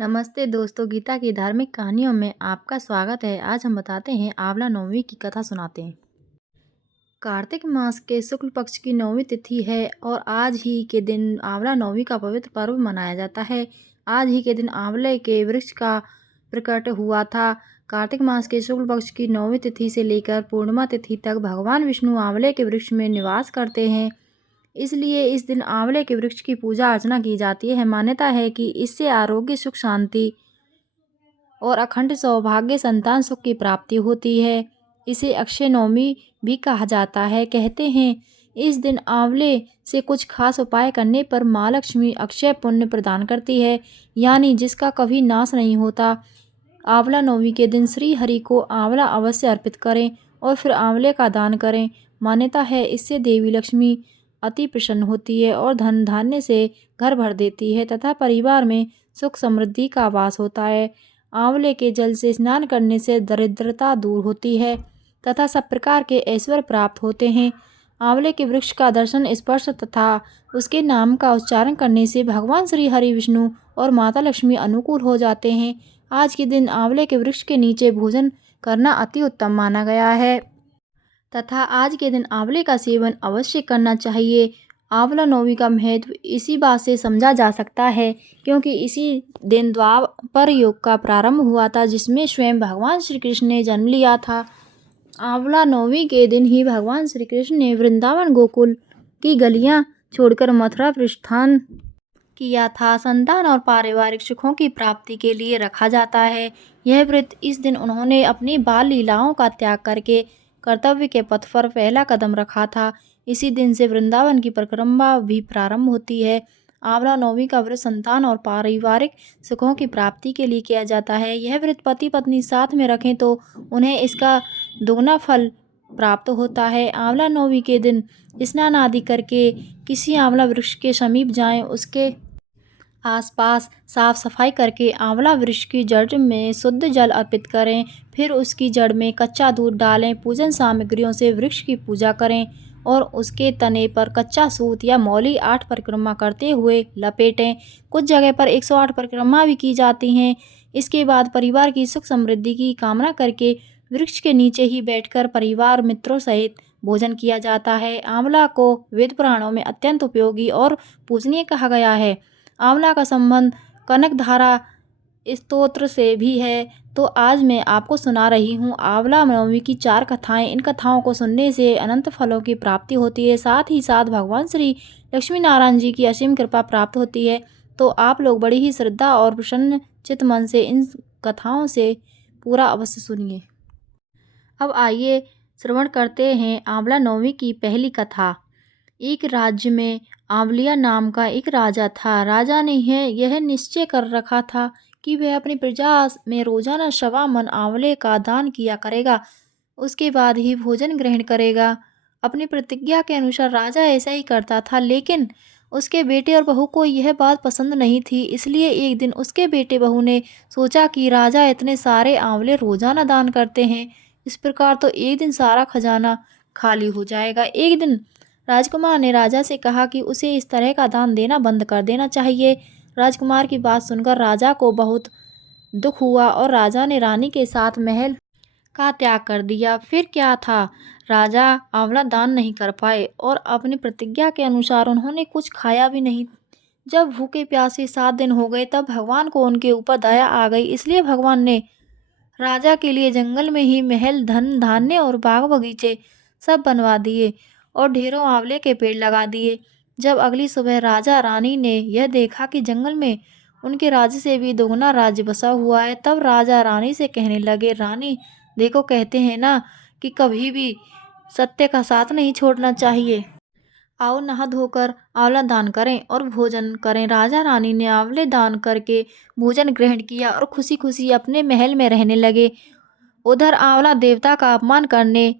नमस्ते दोस्तों, गीता की धार्मिक कहानियों में आपका स्वागत है। आज हम बताते हैं आंवला नवमी की कथा सुनाते हैं। कार्तिक मास के शुक्ल पक्ष की नौवीं तिथि है और आज ही के दिन आंवला नवमी का पवित्र पर्व मनाया जाता है। आज ही के दिन आंवले के वृक्ष का प्रकट हुआ था। कार्तिक मास के शुक्ल पक्ष की नौवीं तिथि से लेकर पूर्णिमा तिथि तक भगवान विष्णु आंवले के वृक्ष में निवास करते हैं। इसलिए इस दिन आंवले के वृक्ष की पूजा अर्चना की जाती है। मान्यता है कि इससे आरोग्य, सुख, शांति और अखंड सौभाग्य, संतान सुख की प्राप्ति होती है। इसे अक्षय नवमी भी कहा जाता है। कहते हैं इस दिन आंवले से कुछ खास उपाय करने पर माँ लक्ष्मी अक्षय पुण्य प्रदान करती है, यानी जिसका कभी नाश नहीं होता। आंवला नवमी के दिन श्री हरि को आंवला अवश्य अर्पित करें और फिर आंवले का दान करें। मान्यता है इससे देवी लक्ष्मी अति प्रसन्न होती है और धन धान्य से घर भर देती है तथा परिवार में सुख समृद्धि का वास होता है। आंवले के जल से स्नान करने से दरिद्रता दूर होती है तथा सब प्रकार के ऐश्वर्य प्राप्त होते हैं। आंवले के वृक्ष का दर्शन, स्पर्श तथा उसके नाम का उच्चारण करने से भगवान श्री हरि, विष्णु और माता लक्ष्मी अनुकूल हो जाते हैं। आज के दिन आंवले के वृक्ष के नीचे भोजन करना अति उत्तम माना गया है तथा आज के दिन आंवले का सेवन अवश्य करना चाहिए। आंवला नवमी का महत्व इसी बात से समझा जा सकता है क्योंकि इसी दिन द्वापर युग का प्रारंभ हुआ था, जिसमें स्वयं भगवान श्री कृष्ण ने जन्म लिया था। आंवला नवमी के दिन ही भगवान श्री कृष्ण ने वृंदावन गोकुल की गलियां छोड़कर मथुरा प्रस्थान किया था। संतान और पारिवारिक सुखों की प्राप्ति के लिए रखा जाता है। यह व्रत इस दिन उन्होंने अपनी बाल लीलाओं का त्याग करके कर्तव्य के पथ पर पहला कदम रखा था। इसी दिन से वृंदावन की परिक्रमा भी प्रारंभ होती है। आंवला नवमी का व्रत संतान और पारिवारिक सुखों की प्राप्ति के लिए किया जाता है। यह व्रत पति पत्नी साथ में रखें तो उन्हें इसका दुगना फल प्राप्त होता है। आंवला नवमी के दिन स्नान आदि करके किसी आंवला वृक्ष के समीप जाएं, उसके आसपास साफ सफाई करके आंवला वृक्ष की जड़ में शुद्ध जल अर्पित करें। फिर उसकी जड़ में कच्चा दूध डालें। पूजन सामग्रियों से वृक्ष की पूजा करें और उसके तने पर कच्चा सूत या मौली 8 परिक्रमा करते हुए लपेटें। कुछ जगह पर 108 परिक्रमा भी की जाती हैं। इसके बाद परिवार की सुख समृद्धि की कामना करके वृक्ष के नीचे ही बैठकर परिवार मित्रों सहित भोजन किया जाता है। आंवला को वेद पुराणों में अत्यंत उपयोगी और पूजनीय कहा गया है। आंवला का संबंध कनकधारा स्तोत्र से भी है, तो आज मैं आपको सुना रही हूँ आंवला नवमी की 4 कथाएं। इन कथाओं को सुनने से अनंत फलों की प्राप्ति होती है, साथ ही साथ भगवान श्री लक्ष्मी नारायण जी की असीम कृपा प्राप्त होती है। तो आप लोग बड़ी ही श्रद्धा और प्रसन्न चित्त मन से इन कथाओं से पूरा अवश्य सुनिए। अब आइए श्रवण करते हैं आंवला नवमी की पहली कथा। एक राज्य में आंवलिया नाम का एक राजा था। राजा ने यह निश्चय कर रखा था कि वह अपनी प्रजा में रोजाना 1.25 मन आंवले का दान किया करेगा, उसके बाद ही भोजन ग्रहण करेगा। अपनी प्रतिज्ञा के अनुसार राजा ऐसा ही करता था, लेकिन उसके बेटे और बहू को यह बात पसंद नहीं थी। इसलिए एक दिन उसके बेटे बहू ने सोचा कि राजा इतने सारे आंवले रोजाना दान करते हैं, इस प्रकार तो एक दिन सारा खजाना खाली हो जाएगा। एक दिन राजकुमार ने राजा से कहा कि उसे इस तरह का दान देना बंद कर देना चाहिए। राजकुमार की बात सुनकर राजा को बहुत दुख हुआ और राजा ने रानी के साथ महल का त्याग कर दिया। फिर क्या था, राजा आंवला दान नहीं कर पाए और अपनी प्रतिज्ञा के अनुसार उन्होंने कुछ खाया भी नहीं। जब भूखे प्यासे 7 दिन हो गए तब भगवान को उनके ऊपर दया आ गई। इसलिए भगवान ने राजा के लिए जंगल में ही महल, धन धान्य और बाग बगीचे सब बनवा दिए और ढेरों आंवले के पेड़ लगा दिए। जब अगली सुबह राजा रानी ने यह देखा कि जंगल में उनके राज्य से भी दोगुना राज्य बसा हुआ है, तब राजा रानी से कहने लगे, रानी देखो, कहते हैं ना कि कभी भी सत्य का साथ नहीं छोड़ना चाहिए। आओ नहा धोकर आंवला दान करें और भोजन करें। राजा रानी ने आंवले दान करके भोजन ग्रहण किया और खुशी खुशी अपने महल में रहने लगे। उधर आंवला देवता का अपमान करने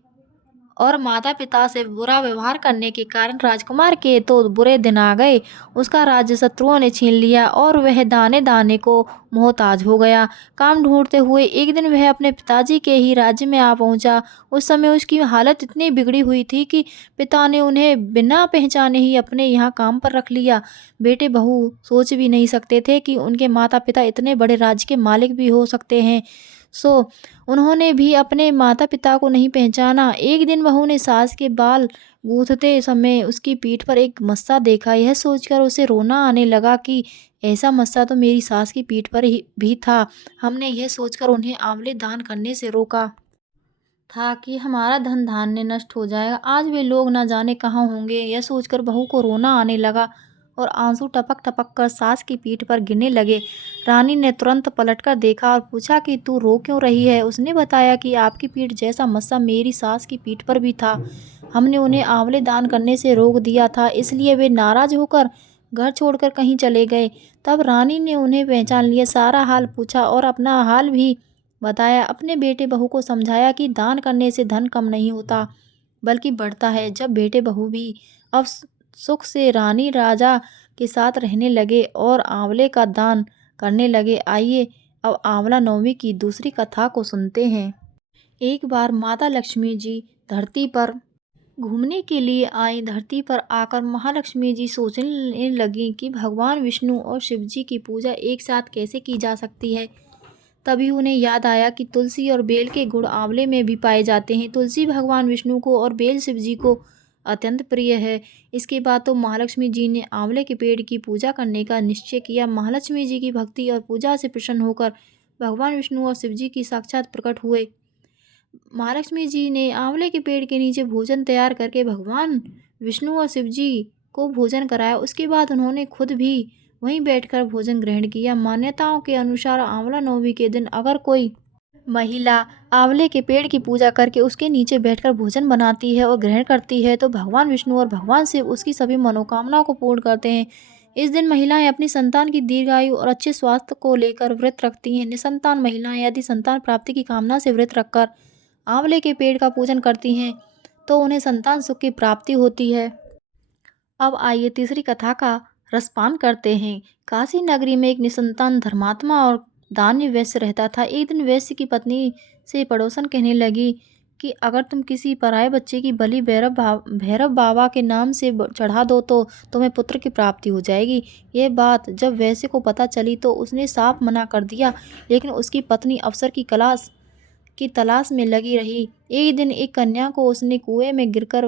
और माता पिता से बुरा व्यवहार करने के कारण राजकुमार के तो बुरे दिन आ गए। उसका राज्य शत्रुओं ने छीन लिया और वह दाने दाने को मोहताज हो गया। काम ढूंढते हुए एक दिन वह अपने पिताजी के ही राज्य में आ पहुंचा। उस समय उसकी हालत इतनी बिगड़ी हुई थी कि पिता ने उन्हें बिना पहचाने ही अपने यहाँ काम पर रख लिया। बेटे बहू सोच भी नहीं सकते थे कि उनके माता पिता इतने बड़े राज्य के मालिक भी हो सकते हैं। सो उन्होंने भी अपने माता पिता को नहीं पहचाना। एक दिन बहू ने सास के बाल गूंथते समय उसकी पीठ पर एक मस्सा देखा। यह सोचकर उसे रोना आने लगा कि ऐसा मस्सा तो मेरी सास की पीठ पर ही भी था। हमने यह सोचकर उन्हें आंवले दान करने से रोका था कि हमारा धन धान्य नष्ट हो जाएगा। आज वे लोग न जाने कहाँ होंगे। यह सोचकर बहू को रोना आने लगा और आंसू टपक टपक कर सास की पीठ पर गिरने लगे। रानी ने तुरंत पलटकर देखा और पूछा कि तू रो क्यों रही है। उसने बताया कि आपकी पीठ जैसा मस्सा मेरी सास की पीठ पर भी था। हमने उन्हें आंवले दान करने से रोक दिया था, इसलिए वे नाराज होकर घर छोड़कर कहीं चले गए। तब रानी ने उन्हें पहचान लिया, सारा हाल पूछा और अपना हाल भी बताया। अपने बेटे बहू को समझाया कि दान करने से धन कम नहीं होता बल्कि बढ़ता है। जब बेटे बहू भी अब सुख से रानी राजा के साथ रहने लगे और आंवले का दान करने लगे। आइए अब आंवला नवमी की दूसरी कथा को सुनते हैं। एक बार माता लक्ष्मी जी धरती पर घूमने के लिए आई। धरती पर आकर महालक्ष्मी जी सोचने लगी कि भगवान विष्णु और शिव जी की पूजा एक साथ कैसे की जा सकती है। तभी उन्हें याद आया कि तुलसी और बेल के गुण आंवले में भी पाए जाते हैं। तुलसी भगवान विष्णु को और बेल शिव जी को अत्यंत प्रिय है। इसके बाद तो महालक्ष्मी जी ने आंवले के पेड़ की पूजा करने का निश्चय किया। महालक्ष्मी जी की भक्ति और पूजा से प्रसन्न होकर भगवान विष्णु और शिव जी की साक्षात प्रकट हुए। महालक्ष्मी जी ने आंवले के पेड़ के नीचे भोजन तैयार करके भगवान विष्णु और शिव जी को भोजन कराया। उसके बाद उन्होंने खुद भी वहीं बैठकर भोजन ग्रहण किया। मान्यताओं के अनुसार आंवला नवमी के दिन अगर कोई महिला आंवले के पेड़ की पूजा करके उसके नीचे बैठकर भोजन बनाती है और ग्रहण करती है तो भगवान विष्णु और भगवान शिव उसकी सभी मनोकामनाओं को पूर्ण करते हैं। इस दिन महिलाएं अपनी संतान की दीर्घायु और अच्छे स्वास्थ्य को लेकर व्रत रखती हैं। निसंतान महिलाएं यदि संतान प्राप्ति की कामना से व्रत रखकर आंवले के पेड़ का पूजन करती हैं तो उन्हें संतान सुख की प्राप्ति होती है। अब आइए तीसरी कथा का रसपान करते हैं। काशी नगरी में एक निसंतान धर्मात्मा और दानी वैश्य रहता था। एक दिन वैश्य की पत्नी से पड़ोसन कहने लगी कि अगर तुम किसी पराये बच्चे की बलि भैरव बाबा के नाम से चढ़ा दो तो तुम्हें पुत्र की प्राप्ति हो जाएगी। यह बात जब वैश्य को पता चली तो उसने साफ मना कर दिया, लेकिन उसकी पत्नी अवसर की तलाश में लगी रही। एक दिन एक कन्या को उसने कुएं में गिरकर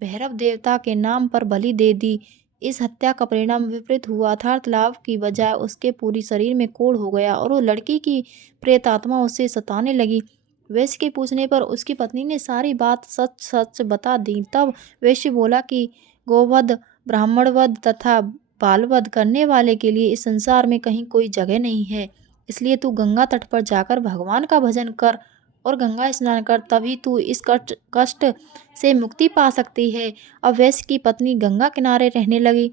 भैरव देवता के नाम पर बलि दे दी। इस हत्या का परिणाम विपरीत हुआ। अर्थात लाभ की बजाय उसके पूरी शरीर में कोढ़ हो गया और वो लड़की की प्रेत आत्मा उसे सताने लगी। वैश्य के पूछने पर उसकी पत्नी ने सारी बात सच सच बता दी। तब वैश्य बोला कि गोवध, ब्राह्मणवध तथा बालवध करने वाले के लिए इस संसार में कहीं कोई जगह नहीं है। इसलिए तू गंगा तट पर जाकर भगवान का भजन कर और गंगा स्नान कर, तभी तू इस कष्ट से मुक्ति पा सकती है। अब वैश्य की पत्नी गंगा किनारे रहने लगी।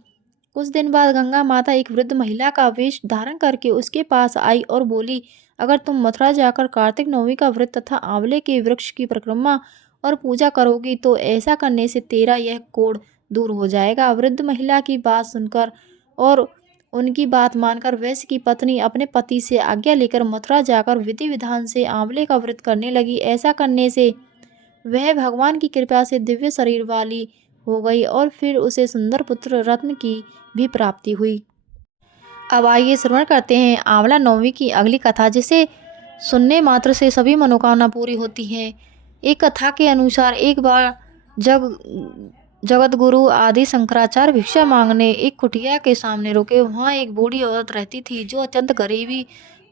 कुछ दिन बाद गंगा माता एक वृद्ध महिला का वेश धारण करके उसके पास आई और बोली, अगर तुम मथुरा जाकर कार्तिक नवमी का व्रत तथा आंवले के वृक्ष की परिक्रमा और पूजा करोगी तो ऐसा करने से तेरा यह कोढ़ दूर हो जाएगा। वृद्ध महिला की बात सुनकर और उनकी बात मानकर वैश्य की पत्नी अपने पति से आज्ञा लेकर मथुरा जाकर विधि विधान से आंवले का व्रत करने लगी। ऐसा करने से वह भगवान की कृपा से दिव्य शरीर वाली हो गई और फिर उसे सुंदर पुत्र रत्न की भी प्राप्ति हुई। अब आइए श्रवण करते हैं आंवला नवमी की अगली कथा, जिसे सुनने मात्र से सभी मनोकामना पूरी होती है। एक कथा के अनुसार एक बार जगत गुरु आदि शंकराचार्य भिक्षा मांगने एक कुटिया के सामने रुके। वहाँ एक बूढ़ी औरत रहती थी जो अत्यंत गरीबी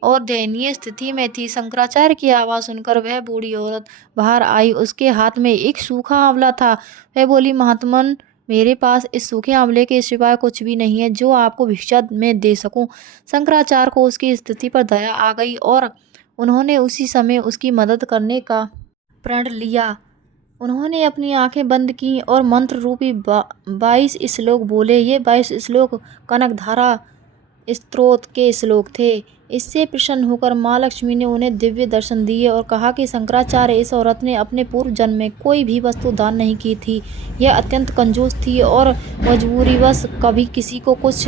और दयनीय स्थिति में थी। शंकराचार्य की आवाज़ सुनकर वह बूढ़ी औरत बाहर आई। उसके हाथ में एक सूखा आंवला था। वह बोली, महात्मन, मेरे पास इस सूखे आंवले के सिवाय कुछ भी नहीं है जो आपको भिक्षा में दे सकूं। शंकराचार्य को उसकी स्थिति पर दया आ गई और उन्होंने उसी समय उसकी मदद करने का प्रण लिया। उन्होंने अपनी आंखें बंद की और मंत्र रूपी 22 श्लोक बोले। ये 22 श्लोक कनकधारा स्तोत्र के श्लोक थे। इससे प्रसन्न होकर माँ लक्ष्मी ने उन्हें दिव्य दर्शन दिए और कहा कि शंकराचार्य, इस औरत ने अपने पूर्व जन्म में कोई भी वस्तु दान नहीं की थी। यह अत्यंत कंजूस थी और मजबूरीवश कभी किसी को कुछ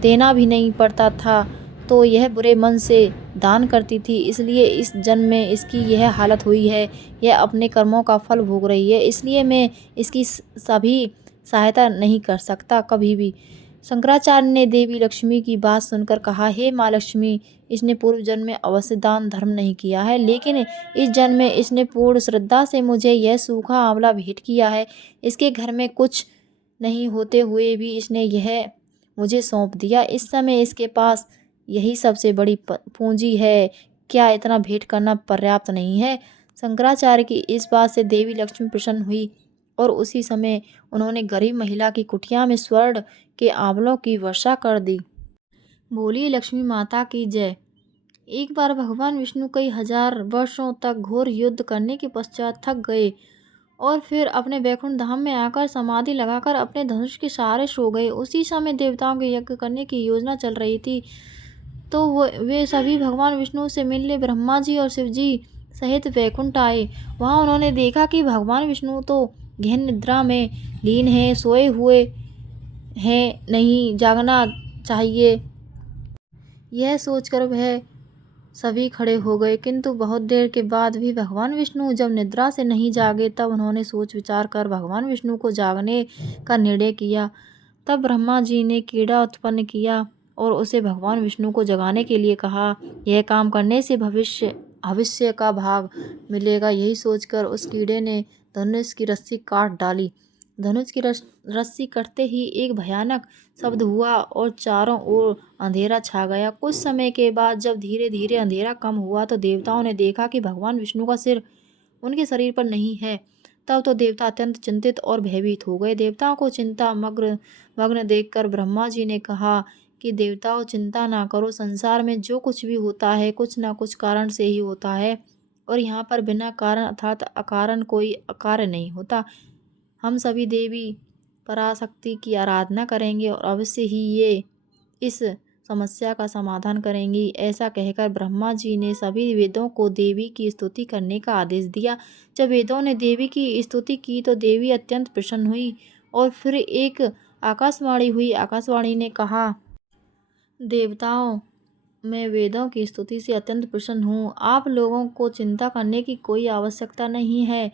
देना भी नहीं पड़ता था, तो यह बुरे मन से दान करती थी, इसलिए इस जन्म में इसकी यह हालत हुई है। यह अपने कर्मों का फल भोग रही है, इसलिए मैं इसकी सभी सहायता नहीं कर सकता कभी भी। शंकराचार्य ने देवी लक्ष्मी की बात सुनकर कहा, हे माँ लक्ष्मी, इसने पूर्व जन्म में अवश्य दान धर्म नहीं किया है, लेकिन इस जन्म में इसने पूर्ण श्रद्धा से मुझे यह सूखा आंवला भेंट किया है। इसके घर में कुछ नहीं होते हुए भी इसने यह मुझे सौंप दिया। इस समय इसके पास यही सबसे बड़ी पूंजी है। क्या इतना भेंट करना पर्याप्त नहीं है? शंकराचार्य की इस बात से देवी लक्ष्मी प्रसन्न हुई और उसी समय उन्होंने गरीब महिला की कुटिया में स्वर्ण के आंवलों की वर्षा कर दी। बोलिए लक्ष्मी माता की जय। एक बार भगवान विष्णु कई हजार वर्षों तक घोर युद्ध करने के पश्चात थक गए और फिर अपने वैकुंठ धाम में आकर समाधि लगाकर अपने धनुष के सहारे सो गए। उसी समय देवताओं के यज्ञ करने की योजना चल रही थी, तो वे सभी भगवान विष्णु से मिलने ब्रह्मा जी और शिव जी सहित वैकुंठ आए। वहां उन्होंने देखा कि भगवान विष्णु तो गहन निद्रा में लीन हैं, सोए हुए हैं, नहीं जागना चाहिए। यह सोचकर वह सभी खड़े हो गए, किंतु बहुत देर के बाद भी भगवान विष्णु जब निद्रा से नहीं जागे, तब उन्होंने सोच विचार कर भगवान विष्णु को जागने का निर्णय किया। तब ब्रह्मा जी ने कीड़ा उत्पन्न किया और उसे भगवान विष्णु को जगाने के लिए कहा। यह काम करने से भविष्य का भाग मिलेगा। यही सोचकर उस कीड़े ने धनुष की रस्सी काट डाली। धनुष की रस्सी कटते ही एक भयानक शब्द हुआ और चारों ओर अंधेरा छा गया। कुछ समय के बाद जब धीरे धीरे अंधेरा कम हुआ, तो देवताओं ने देखा कि भगवान विष्णु का सिर उनके शरीर पर नहीं है। तब तो देवता अत्यंत चिंतित और भयभीत हो गए। देवताओं को चिंता मग्न देखकर ब्रह्मा जी ने कहा कि देवताओं, चिंता ना करो। संसार में जो कुछ भी होता है, कुछ ना कुछ कारण से ही होता है, और यहाँ पर बिना कारण अर्थात अकारण कोई कार्य नहीं होता। हम सभी देवी पराशक्ति की आराधना करेंगे और अवश्य ही ये इस समस्या का समाधान करेंगी। ऐसा कहकर ब्रह्मा जी ने सभी वेदों को देवी की स्तुति करने का आदेश दिया। जब वेदों ने देवी की स्तुति की तो देवी अत्यंत प्रसन्न हुई और फिर एक आकाशवाणी हुई। आकाशवाणी ने कहा, देवताओं, मैं वेदों की स्तुति से अत्यंत प्रसन्न हूँ। आप लोगों को चिंता करने की कोई आवश्यकता नहीं है।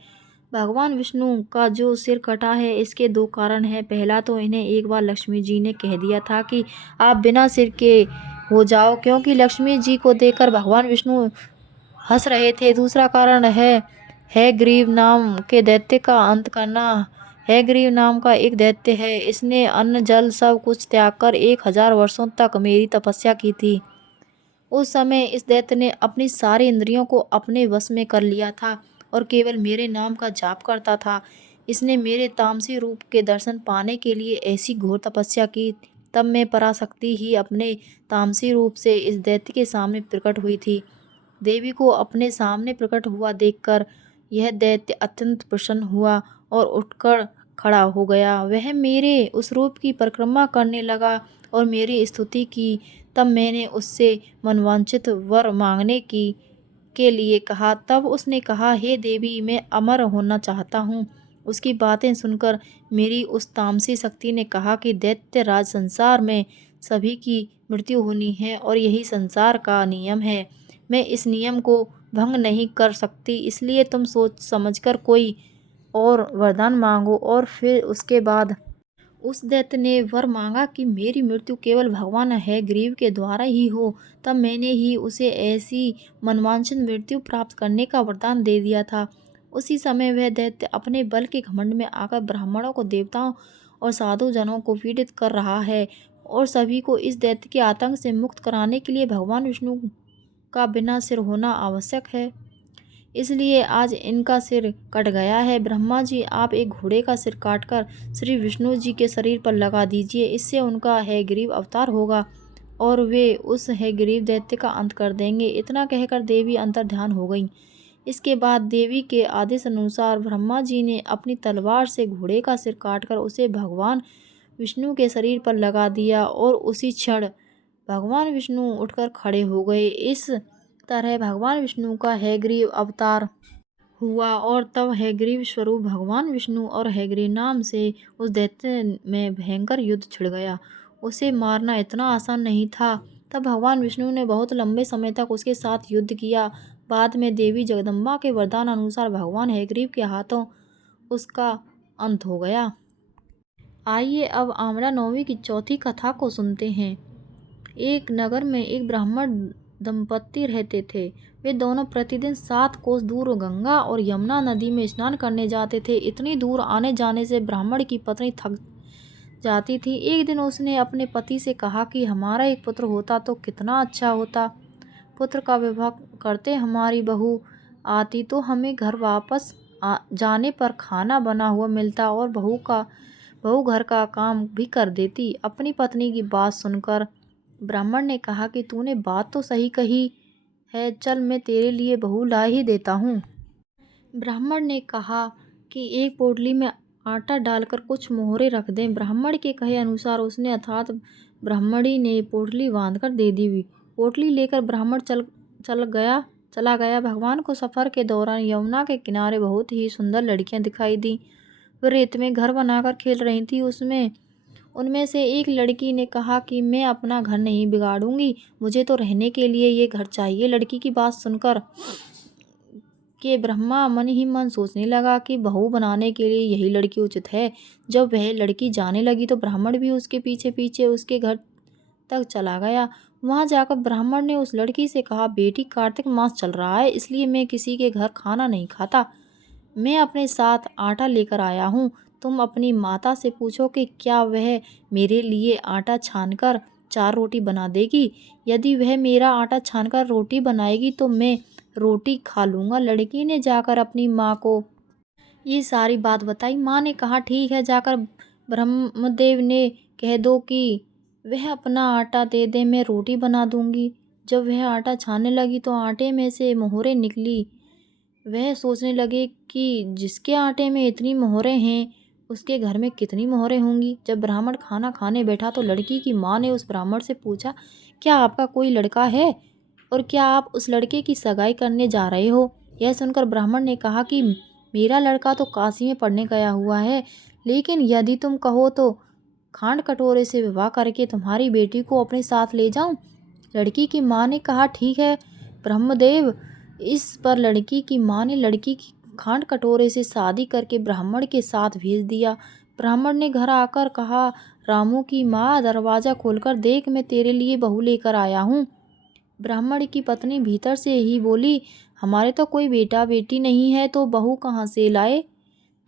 भगवान विष्णु का जो सिर कटा है, इसके दो कारण हैं। पहला तो इन्हें एक बार लक्ष्मी जी ने कह दिया था कि आप बिना सिर के हो जाओ, क्योंकि लक्ष्मी जी को देखकर भगवान विष्णु हंस रहे थे। दूसरा कारण है ग्रीव नाम के दैत्य का अंत करना। है ग्रीव नाम का एक दैत्य है, इसने अन्न जल सब कुछ त्याग कर 1000 वर्षों तक मेरी तपस्या की थी। उस समय इस दैत्य ने अपनी सारी इंद्रियों को अपने वश में कर लिया था और केवल मेरे नाम का जाप करता था। इसने मेरे तामसी रूप के दर्शन पाने के लिए ऐसी घोर तपस्या की। तब मैं पराशक्ति ही अपने तामसी रूप से इस दैत्य के सामने प्रकट हुई थी। देवी को अपने सामने प्रकट हुआ देखकर यह दैत्य अत्यंत प्रसन्न हुआ और उठकर खड़ा हो गया। वह मेरे उस रूप की परिक्रमा करने लगा और मेरी स्तुति की। तब मैंने उससे मनवांछित वर मांगने के लिए कहा। तब उसने कहा, हे देवी, मैं अमर होना चाहता हूँ। उसकी बातें सुनकर मेरी उस तामसी शक्ति ने कहा कि दैत्य राज, संसार में सभी की मृत्यु होनी है और यही संसार का नियम है। मैं इस नियम को भंग नहीं कर सकती, इसलिए तुम सोच समझकर कोई और वरदान मांगो। और फिर उसके बाद उस दैत्य ने वर मांगा कि मेरी मृत्यु केवल भगवान है ग्रीव के द्वारा ही हो। तब मैंने ही उसे ऐसी मनवांछित मृत्यु प्राप्त करने का वरदान दे दिया था। उसी समय वह दैत्य अपने बल के घमंड में आकर ब्राह्मणों को, देवताओं और साधु जनों को पीड़ित कर रहा है, और सभी को इस दैत्य के आतंक से मुक्त कराने के लिए भगवान विष्णु का बिना सिर होना आवश्यक है। इसलिए आज इनका सिर कट गया है। ब्रह्मा जी, आप एक घोड़े का सिर काटकर श्री विष्णु जी के शरीर पर लगा दीजिए। इससे उनका हैग्रीव अवतार होगा और वे उस हैग्रीव दैत्य का अंत कर देंगे। इतना कहकर देवी अंतर्ध्यान हो गई। इसके बाद देवी के आदेश अनुसार ब्रह्मा जी ने अपनी तलवार से घोड़े का सिर काटकर उसे भगवान विष्णु के शरीर पर लगा दिया और उसी क्षण भगवान विष्णु उठकर खड़े हो गए। इस तरह भगवान विष्णु का हयग्रीव अवतार हुआ और तब हयग्रीव स्वरूप भगवान विष्णु और हयग्रीव नाम से उस दैत्य में भयंकर युद्ध छिड़ गया। उसे मारना इतना आसान नहीं था। तब भगवान विष्णु ने बहुत लंबे समय तक उसके साथ युद्ध किया। बाद में देवी जगदम्बा के वरदान अनुसार भगवान हयग्रीव के हाथों उसका अंत हो गया। आइए अब आंवला नौमी की चौथी कथा को सुनते हैं। एक नगर में एक ब्राह्मण दंपत्ति रहते थे। वे दोनों प्रतिदिन 7 कोस दूर गंगा और यमुना नदी में स्नान करने जाते थे। इतनी दूर आने जाने से ब्राह्मण की पत्नी थक जाती थी। एक दिन उसने अपने पति से कहा कि हमारा एक पुत्र होता तो कितना अच्छा होता। पुत्र का विवाह करते हमारी बहू आती तो हमें घर वापस जाने पर खाना बना हुआ मिलता और बहू घर का काम भी कर देती। अपनी पत्नी की बात सुनकर ब्राह्मण ने कहा कि तूने बात तो सही कही है, चल मैं तेरे लिए बहू ला ही देता हूँ। ब्राह्मण ने कहा कि एक पोटली में आटा डालकर कुछ मोहरे रख दें। ब्राह्मण के कहे अनुसार उसने अर्थात ब्राह्मणी ने पोटली बांधकर दे दी। पोटली लेकर ब्राह्मण चला गया। भगवान को सफ़र के दौरान यमुना के किनारे बहुत ही सुंदर लड़कियां दिखाई दी। वे रेत में घर बनाकर खेल रही थी। उनमें से एक लड़की ने कहा कि मैं अपना घर नहीं बिगाड़ूंगी, मुझे तो रहने के लिए ये घर चाहिए। लड़की की बात सुनकर के ब्रह्मा मन ही मन सोचने लगा कि बहू बनाने के लिए यही लड़की उचित है। जब वह लड़की जाने लगी तो ब्राह्मण भी उसके पीछे पीछे उसके घर तक चला गया। वहां जाकर ब्राह्मण ने उस लड़की से कहा, बेटी कार्तिक मास चल रहा है, इसलिए मैं किसी के घर खाना नहीं खाता। मैं अपने साथ आटा लेकर आया हूँ। तुम अपनी माता से पूछो कि क्या वह मेरे लिए आटा छानकर 4 रोटी बना देगी। यदि वह मेरा आटा छानकर रोटी बनाएगी तो मैं रोटी खा लूँगा। लड़की ने जाकर अपनी माँ को ये सारी बात बताई। माँ ने कहा, ठीक है, जाकर ब्रह्मदेव ने कह दो कि वह अपना आटा दे दे, मैं रोटी बना दूँगी। जब वह आटा छानने लगी तो आटे में से मोहरें निकली। वह सोचने लगे कि जिसके आटे में इतनी मोहरें हैं उसके घर में कितनी मोहरें होंगी। जब ब्राह्मण खाना खाने बैठा तो लड़की की माँ ने उस ब्राह्मण से पूछा, क्या आपका कोई लड़का है और क्या आप उस लड़के की सगाई करने जा रहे हो। यह सुनकर ब्राह्मण ने कहा कि मेरा लड़का तो काशी में पढ़ने गया हुआ है, लेकिन यदि तुम कहो तो खांड कटोरे से विवाह करके तुम्हारी बेटी को अपने साथ ले जाऊं। लड़की की माँ ने कहा, ठीक है ब्रह्मदेव। इस पर लड़की की माँ ने लड़की की खांड कटोरे से शादी करके ब्राह्मण के साथ भेज दिया। ब्राह्मण ने घर आकर कहा, रामू की माँ, दरवाज़ा खोलकर देख, मैं तेरे लिए बहू लेकर आया हूँ। ब्राह्मण की पत्नी भीतर से ही बोली, हमारे तो कोई बेटा बेटी नहीं है तो बहू कहाँ से लाए।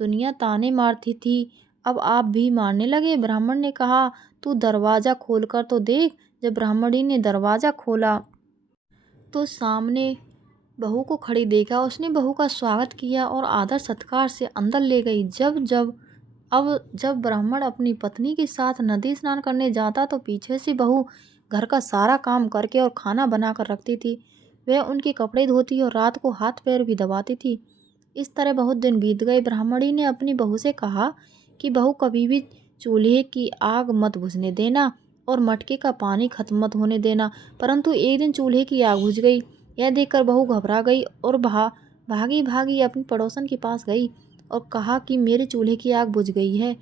दुनिया ताने मारती थी, अब आप भी मारने लगे। ब्राह्मण ने कहा, तू दरवाज़ा खोलकर तो देख। जब ब्राह्मणी ने दरवाज़ा खोला तो सामने बहू को खड़ी देखा। उसने बहू का स्वागत किया और आदर सत्कार से अंदर ले गई। जब ब्राह्मण अपनी पत्नी के साथ नदी स्नान करने जाता तो पीछे से बहू घर का सारा काम करके और खाना बनाकर रखती थी। वह उनके कपड़े धोती और रात को हाथ पैर भी दबाती थी। इस तरह बहुत दिन बीत गए। ब्राह्मणी ने अपनी बहू से कहा कि बहू, कभी भी चूल्हे की आग मत बुझने देना और मटके का पानी खत्म मत होने देना। परंतु एक दिन चूल्हे की आग बुझ गई। यह देखकर बहू घबरा गई और भागी भागी अपनी पड़ोसन के पास गई और कहा कि मेरे चूल्हे की आग बुझ गई है,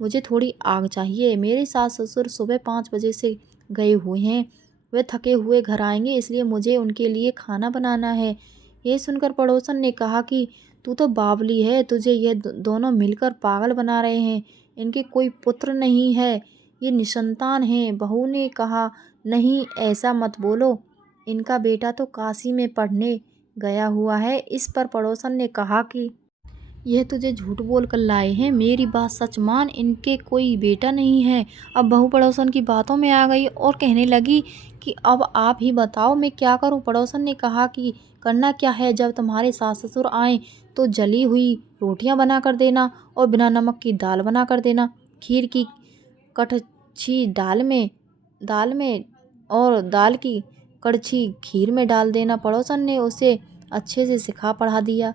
मुझे थोड़ी आग चाहिए। मेरे सास ससुर सुबह 5 बजे से गए हुए हैं, वे थके हुए घर आएंगे, इसलिए मुझे उनके लिए खाना बनाना है। ये सुनकर पड़ोसन ने कहा कि तू तो बावली है, तुझे ये दोनों मिलकर पागल बना रहे हैं। इनके कोई पुत्र नहीं है, ये निसंतान हैं। बहू ने कहा, नहीं, ऐसा मत बोलो, इनका बेटा तो काशी में पढ़ने गया हुआ है। इस पर पड़ोसन ने कहा कि यह तुझे झूठ बोल कर लाए हैं, मेरी बात सच मान, इनके कोई बेटा नहीं है। अब बहू पड़ोसन की बातों में आ गई और कहने लगी कि अब आप ही बताओ मैं क्या करूं। पड़ोसन ने कहा कि करना क्या है, जब तुम्हारे सास ससुर आए तो जली हुई रोटियां बना कर देना और बिना नमक की दाल बना कर देना। खीर की कड़छी दाल में और दाल की कड़छी खीर में डाल देना। पड़ोसन ने उसे अच्छे से सिखा पढ़ा दिया।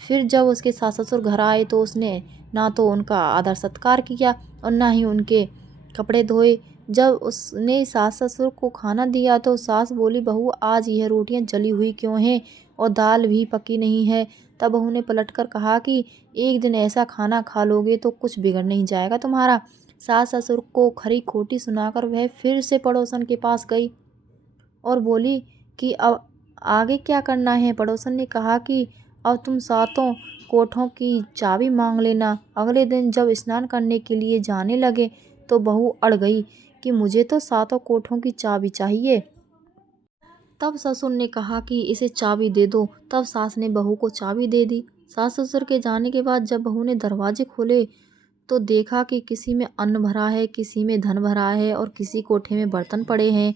फिर जब उसके सास ससुर घर आए तो उसने ना तो उनका आदर सत्कार किया और ना ही उनके कपड़े धोए। जब उसने सास ससुर को खाना दिया तो सास बोली, बहू आज यह रोटियां जली हुई क्यों हैं और दाल भी पकी नहीं है। तब बहू ने पलटकर कहा कि एक दिन ऐसा खाना खा लोगे तो कुछ बिगड़ नहीं जाएगा तुम्हारा। सास ससुर को खरी खोटी सुनाकर वह फिर से पड़ोसन के पास गई और बोली कि अब आगे क्या करना है। पड़ोसन ने कहा कि अब तुम सातों कोठों की चाबी मांग लेना। अगले दिन जब स्नान करने के लिए जाने लगे तो बहू अड़ गई कि मुझे तो सातों कोठों की चाबी चाहिए। तब ससुर ने कहा कि इसे चाबी दे दो। तब सास ने बहू को चाबी दे दी। सास ससुर के जाने के बाद जब बहू ने दरवाजे खोले तो देखा कि किसी में अन्न भरा है, किसी में धन भरा है और किसी कोठे में बर्तन पड़े हैं।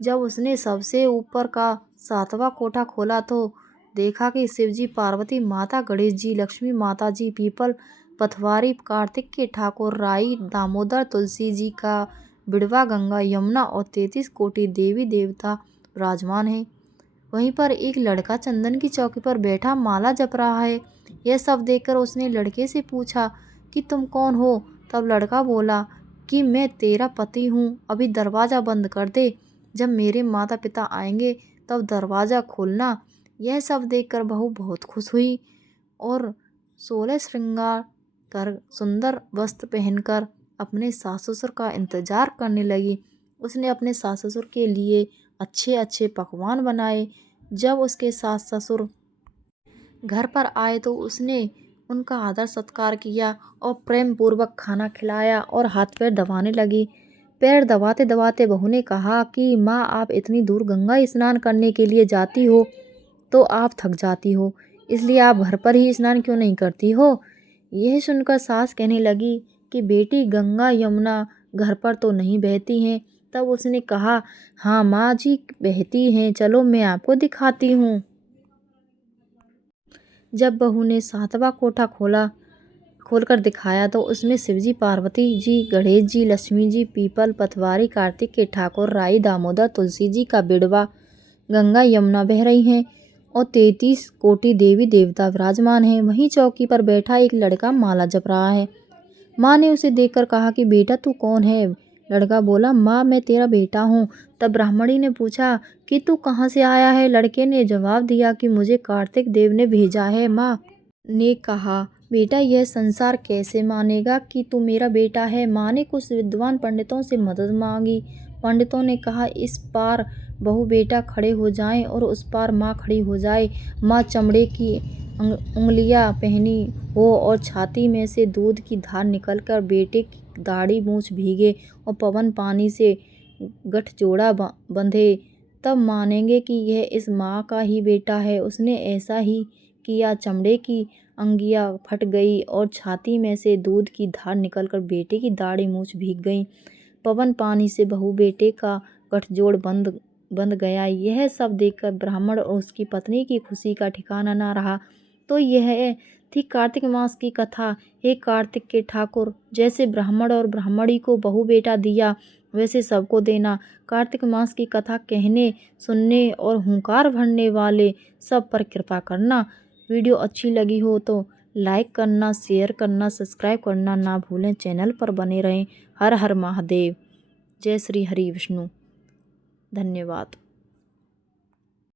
जब उसने सबसे ऊपर का सातवां कोठा खोला तो देखा कि शिवजी, पार्वती माता, गणेश जी, लक्ष्मी माता जी, पीपल, पथवारी, कार्तिक के ठाकुर, राई, दामोदर, तुलसी जी का बिड़वा, गंगा, यमुना और 33 कोटि देवी देवता विराजमान हैं। वहीं पर एक लड़का चंदन की चौकी पर बैठा माला जप रहा है। यह सब देखकर उसने लड़के से पूछा कि तुम कौन हो। तब लड़का बोला कि मैं तेरा पति हूँ, अभी दरवाज़ा बंद कर दे, जब मेरे माता पिता आएंगे तब दरवाज़ा खोलना। यह सब देखकर बहू बहुत खुश हुई और 16 श्रृंगार कर सुंदर वस्त्र पहनकर अपने सास ससुर का इंतजार करने लगी। उसने अपने सास ससुर के लिए अच्छे अच्छे पकवान बनाए। जब उसके सास ससुर घर पर आए तो उसने उनका आदर सत्कार किया और प्रेम पूर्वक खाना खिलाया और हाथ पैर दबाने लगी। पैर दबाते दबाते बहू ने कहा कि माँ, आप इतनी दूर गंगा स्नान करने के लिए जाती हो तो आप थक जाती हो, इसलिए आप घर पर ही स्नान क्यों नहीं करती हो। यह सुनकर सास कहने लगी कि बेटी, गंगा यमुना घर पर तो नहीं बहती हैं। तब उसने कहा, हाँ माँ जी, बहती हैं, चलो मैं आपको दिखाती हूँ। जब बहू ने सातवां कोठा खोलकर दिखाया तो उसमें शिवजी, पार्वती जी, गणेश जी, लक्ष्मी जी, पीपल, पथवारी, कार्तिक के ठाकुर, राई, दामोदर, तुलसी जी का बिड़वा, गंगा यमुना बह रही हैं और 33 कोटि देवी देवता विराजमान हैं। वहीं चौकी पर बैठा एक लड़का माला जप रहा है। माँ ने उसे देखकर कहा कि बेटा, तू कौन है। लड़का बोला, माँ, मैं तेरा बेटा हूँ। तब ब्राह्मणी ने पूछा कि तू कहाँ से आया है। लड़के ने जवाब दिया कि मुझे कार्तिक देव ने भेजा है। माँ ने कहा, बेटा, यह संसार कैसे मानेगा कि तू मेरा बेटा है। माँ ने कुछ विद्वान पंडितों से मदद मांगी। पंडितों ने कहा, इस पार बहू बेटा खड़े हो जाएं और उस पार माँ खड़ी हो जाए। माँ चमड़े की उंगलियां पहनी हो और छाती में से दूध की धार निकलकर बेटे की दाढ़ी मूछ भीगे और पवन पानी से गठजोड़ा बंधे, तब मानेंगे कि यह इस माँ का ही बेटा है। उसने ऐसा ही किया। चमड़े की अंगियां फट गई और छाती में से दूध की धार निकलकर बेटे की दाढ़ी मूछ भीग गई। पवन पानी से बहू बेटे का गठजोड़ बंध गया। यह सब देखकर ब्राह्मण और उसकी पत्नी की खुशी का ठिकाना ना रहा। तो यह थी कार्तिक मास की कथा। हे कार्तिक के ठाकुर, जैसे ब्राह्मण और ब्राह्मणी को बहू बेटा दिया वैसे सबको देना। कार्तिक मास की कथा कहने, सुनने और हुंकार भरने वाले सब पर कृपा करना। वीडियो अच्छी लगी हो तो लाइक करना, शेयर करना, सब्सक्राइब करना ना भूलें। चैनल पर बने रहें। हर हर महादेव। जय श्री हरि विष्णु। धन्यवाद।